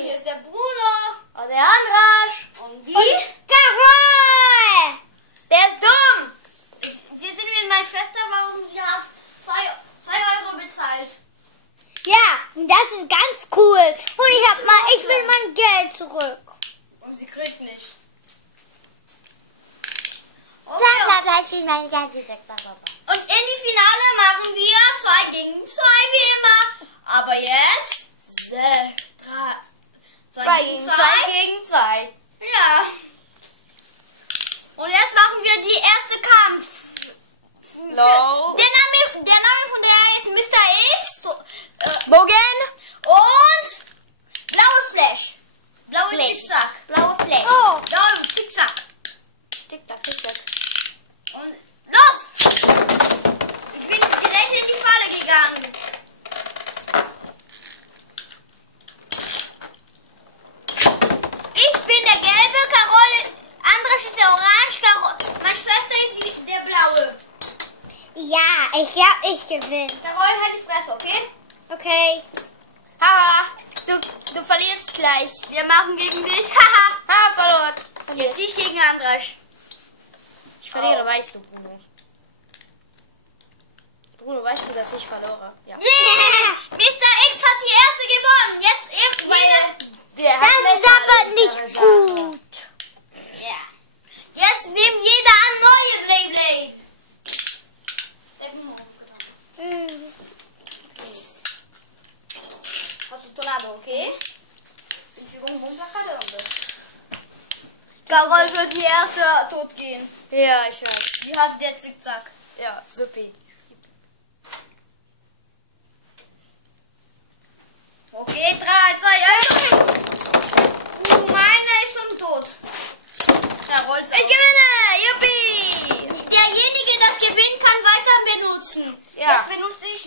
Hier ist der Bruno. Und der Andrasch. Und die? Carol! Der ist dumm. Wir sind mit meiner Schwester, warum sie hat 2 Euro bezahlt. Ja, das ist ganz cool. Und ich will mein Geld zurück. Und sie kriegt nicht. Bla Okay. bla bla, ich will mein Geld zurück. Und in die Finale machen wir 2 gegen 2 wie immer. Aber jetzt 2 gegen 2 gegen 2. Ja. Und jetzt machen wir die erste Kampf. Los. Der Name von der ist Mr. X. Bogen. Und blaue Flash. Blaue Flash. Zickzack. Blaue Fläche. Oh. Blaue Zickzack. Tick-Tack, Tick-Tack. Und los! Ich bin direkt in die Falle gegangen. Ich bin der gelbe, Carol, Andras ist der orange, meine Schwester ist der blaue. Ja, ich glaube, ich gewinne. Carol, halt die Fresse, okay? Okay. Haha. Du verlierst gleich. Wir machen gegen dich. Haha. Ha, verloren. Jetzt ich gegen Andras. Ich verliere, weißt du, Bruno. Bruno, weißt du, dass ich verlore? Ja. Yeah! Mr. X hat die erste gewonnen. Jetzt eben jede. Das ist aber nicht gut. Ja. Jetzt nimmt jeder an neue Beyblade. Hast du Tornado, okay? Carol wird die erste tot gehen. Ja, ich weiß. Die hat der Zickzack. Ja, supi. Okay, 3, 2, 1. Meiner ist schon tot. Carol, Ich gewinne! Yuppie! derjenige, das gewinnt, kann weiter benutzen. Ja. Jetzt benutze ich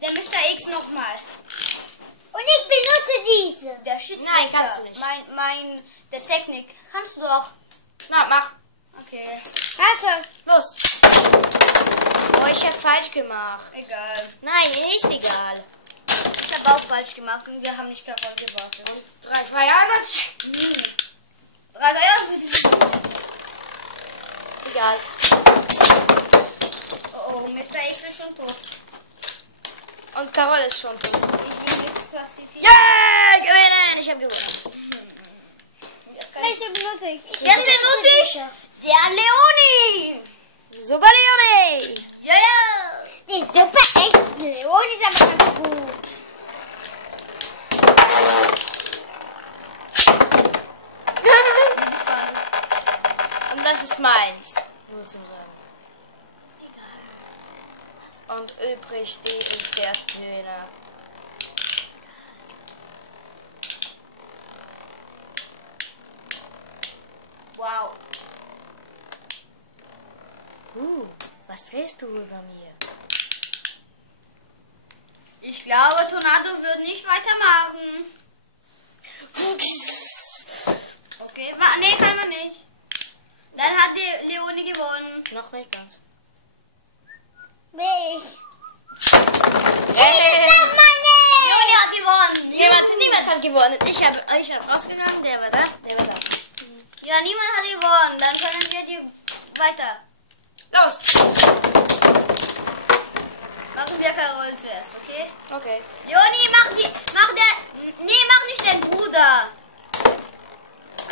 der Mr. X nochmal. Und ich benutze diese. Der Schiedsrichter. Nein, kannst du nicht. Der Technik. Kannst du doch. Na, mach. Okay. Warte. Los. Oh, ich hab falsch gemacht. Egal. Nein, nicht egal. Ich habe auch falsch gemacht und wir haben nicht Carol gebracht. 3, 2, 1. 3, 2, 1. Egal. Oh, Mr. X ist schon tot. Und Carol ist schon tot. Ich bin jetzt klassifiziert. Ja, gewinnen! Ich hab gewonnen. Welche benutze ich? Jetzt benutze ich der Leonie. Super Leonie! Ja, ja. Die ist super echt. Leon ist aber ganz gut. Und das ist meins. Nur zum Sagen. Und übrig, die ist der Trainer. Wow. Was drehst du über mir? Ich glaube, Tornado wird nicht weitermachen. Okay, nee, kann man nicht. Dann hat die Leonie gewonnen. Noch nicht ganz. Mich. Hey. Leonie hat gewonnen. Niemand hat gewonnen. Ich hab rausgegangen, der war da, der war da. Ja, niemand hat gewonnen. Dann können wir die weiter. Los! Machen wir Carol zuerst, okay? Okay. Leonie, mach nicht den Bruder.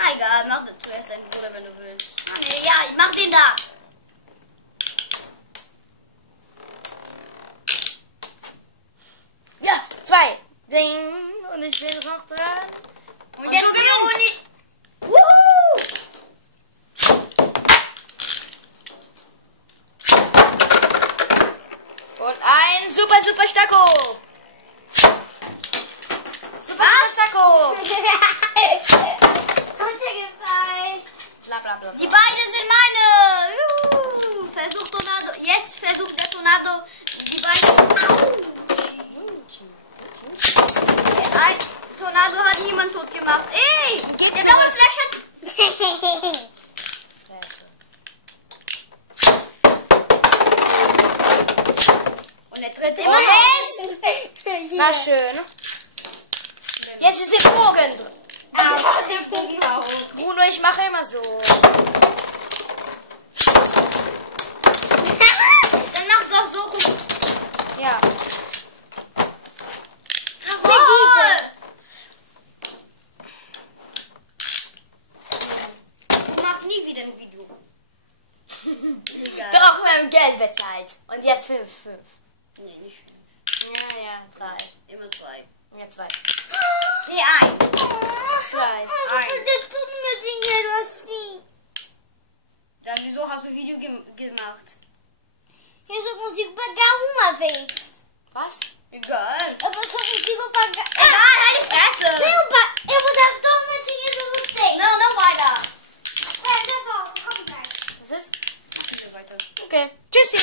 Ah, egal, mach zuerst deinen Bruder, wenn du willst. Ah, nee, ja, mach den da. Ja, 2. Ding. Und ich bin noch dran. Und Und jetzt du gewinnst. Leonie. Wuhu! Und ein Super Stacko. Super Stacko. Runtergefallen. Bla bla bla. Die beiden sind meine. Juhu. Jetzt versucht der Tornado die beiden. Ein Tornado hat niemand tot gemacht. Ey! Der blaue Flash hat. Fresse. Und der dritte Und immer noch. Na schön. Jetzt ist der Bogen drin. Der Bogen war hoch. Bruno, ich mache immer so. Dann machst du auch so gut. Ja. Jawohl! Du machst nie wieder ein Video. Egal. Doch, wir haben Geld bezahlt. Und jetzt 5. Nee, nicht. Ja, 3. Immer 2. Ja, 2. Nee, 1. 2. Das tut mir Dinge assim. Dann wieso hast du Video gemacht? Eu só consigo pagar uma vez. Was? Egal. Eu só consigo pagar. Egal, halt die Fresse! Eu vou dar só um minutinho pra vocês. Não, não weiter. Já volto, rapidinho. Was ist? Mach Video weiter. Okay. Tschüssi.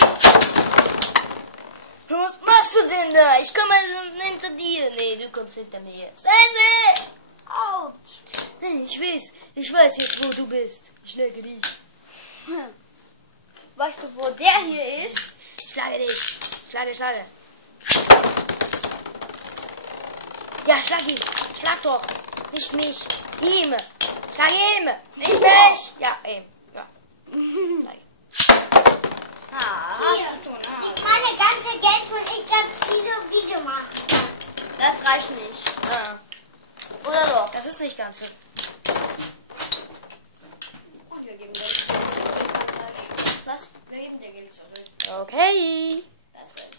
Was machst du denn da? Ich komme hinter dir. Nee, du kommst hinter mir. Sese! Autsch. Ich weiß jetzt, wo du bist. Ich schlage dich. Weißt du, wo der hier ist? Ich schlage dich. Schlage. Ja, schlag ihn. Schlag doch. Nicht mich. Ihm. Schlag ihm. Nicht mich. Ja, ihm. Ja. Schlag ihn. Hier. Ich meine ganze Geld, wo ich ganz viele Videos mache. Das reicht nicht. Ah, Oder doch? das ist nicht ganz so. Und wir geben Geld zurück. Was? Wir geben dir Geld zurück. Okay.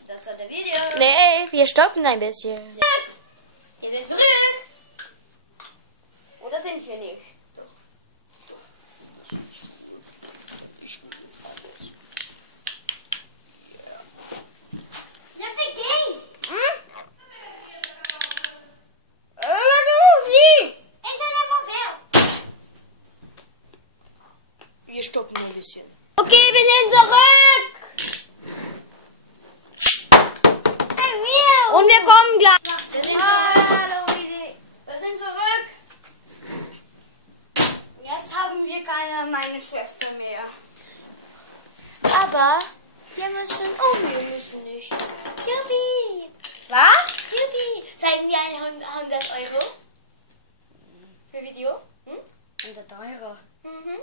Das war der Video. Nee, wir stoppen ein bisschen. Wir sind zurück. Oder sind wir nicht? Já peguei. Esse é devolveu. Wir stoppen ein bisschen. Okay, wir sind zurück. É meu. Und wir kommen gleich. Wir sind Hallo, Lisi. Wir sind zurück. Jetzt haben wir meine Schwester mehr. Aber wir müssen. Oh, wir müssen nicht. Juppie. Was? Juppie. Zeigen wir 100 Euro? Für Video? 100 Euro. Mhm.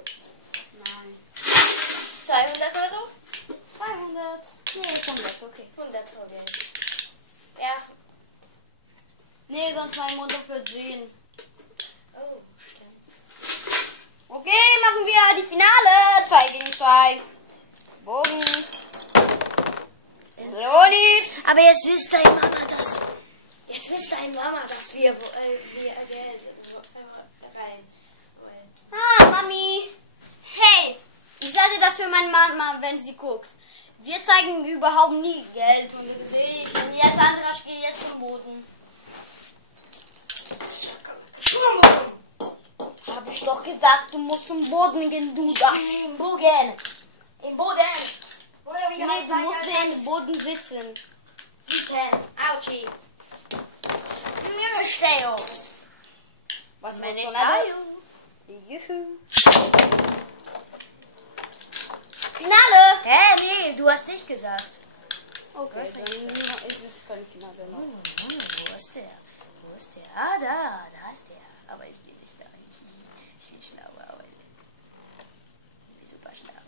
Nein. 200 Euro? 200. Nee, 100, okay. 100 Euro. Ja. Nee, sonst 200 für 10. Oh, stimmt. Okay, machen wir die Finale. 2 gegen 2. Bogen. Loli. Aber jetzt wisst deine Mama das. Dass wir Geld rein wollen. Ah, Mami. Hey, ich sage das für meine Mama, wenn sie guckt. Wir zeigen überhaupt nie Geld. Und du siehst, und jetzt Andra, ich gehe jetzt zum Boden. Habe ich doch gesagt, du musst zum Boden gehen, du das. Im Boden. Oder wie Nee, heißt du musst das? im Boden sitzen. Sitzen. Autschi. Mir steo. Was Meine meinst Style. Juhu. Finale. Hä, nee, du hast nicht gesagt. Okay, Was dann nicht ist es kein Finale noch. Wo ist der? Ah, da ist der. Aber ich gehe nicht da. Ich bin schlauer, aber ich bin super schlau.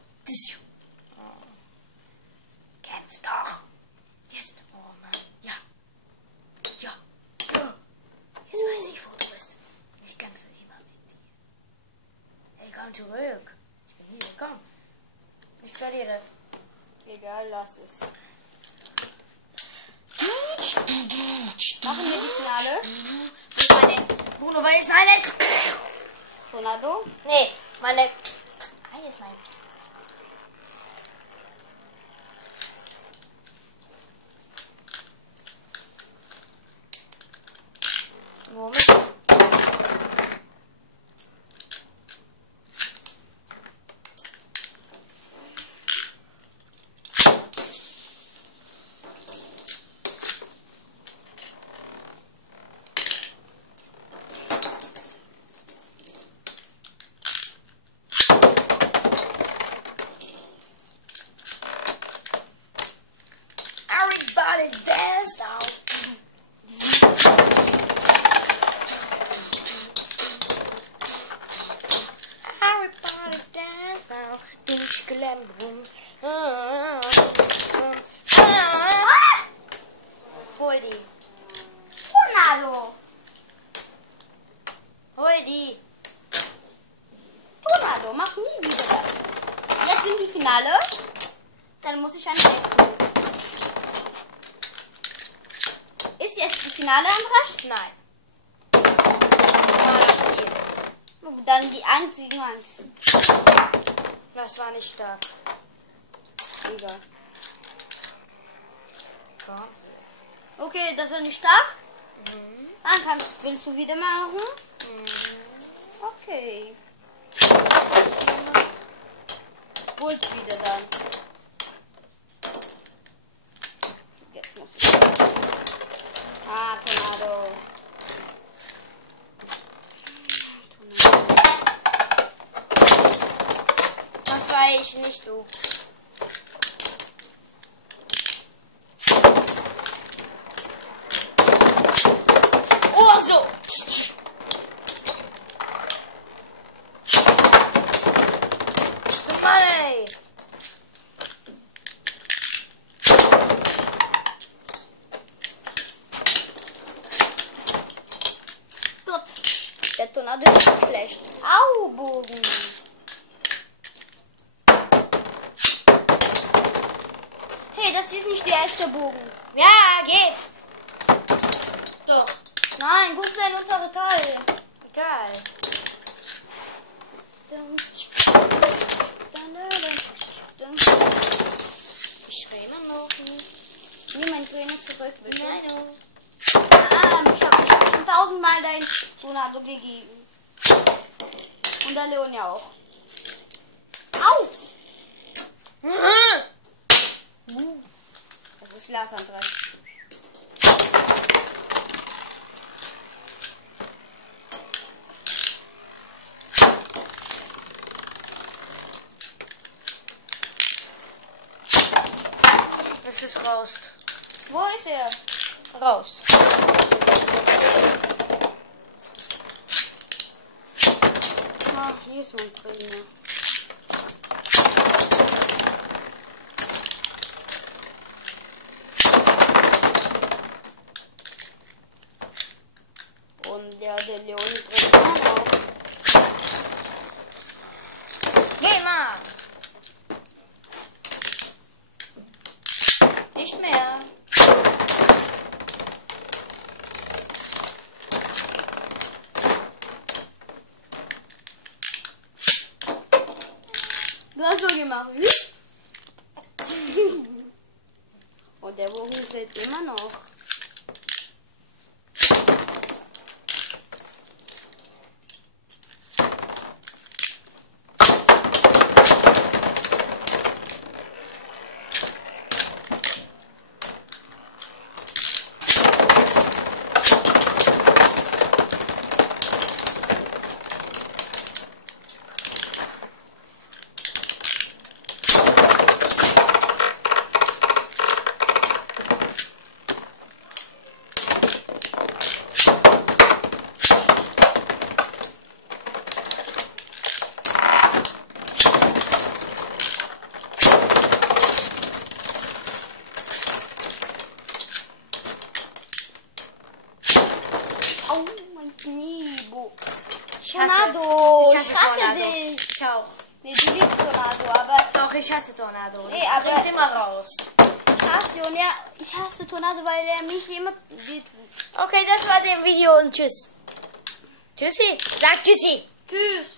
Oh. Kämpf doch. Jetzt. Oh Mann. Ja. Jetzt weiß ich, wo du bist. Ich kämpfe immer mit dir. Hey, komm zurück. Ich bin hier, komm. Ich verliere. Egal, lass es. Machen wir die Finale? Bruno, weil ist meine... Ronaldo? Nee, meine... Hier ist meine... Moment. Everybody dance now. Glem. Hol die. Tornado. Hol die. Tornado, mach nie wieder das. Jetzt sind die Finale. Dann muss ich ein Geld tun. Ist jetzt die Finale, Andras? Nein. Dann die einzigen eins. Das war nicht stark. Egal. Komm. Okay, das war nicht stark. Dann willst du wieder machen? Okay. Hol's wieder dann. Jetzt muss ich. Ah, Tornado. Das war ich, nicht du. Oh, so. Mann, ey. Dort. Der Tornado ist nicht schlecht. Au, Bogen. Hey, das ist nicht der echte Bogen. Ja, geht. Doch. Nein, guck sein untere Teil. Egal. Ich rede noch nicht. Niemand Trainer zurück, bitte. Nein, no. Ich hab schon 1000-mal dein Tornado gegeben. Und der Leon ja auch. Au! Das ist Glas, Andreas. Es ist raus. Wo ist er? Raus. Ach, hier ist mein Trainer. Und der Leon trifft auch noch. Geh mal. Nicht mehr. Du hast so gemacht. Und der Bogen fällt immer noch. Au, mein Kniebo. Tornado, Ich hasse Tornado. dich. Ich auch. Nee, du liebst Tornado, aber Doch, ich hasse Tornado. Nee, aber- Bringt immer raus. ich hasse und ich hasse Tornado, weil er mich immer wehtut. Okay, das war dem Video und tschüss. Tschüssi. Sag Tschüssi. Tschüss.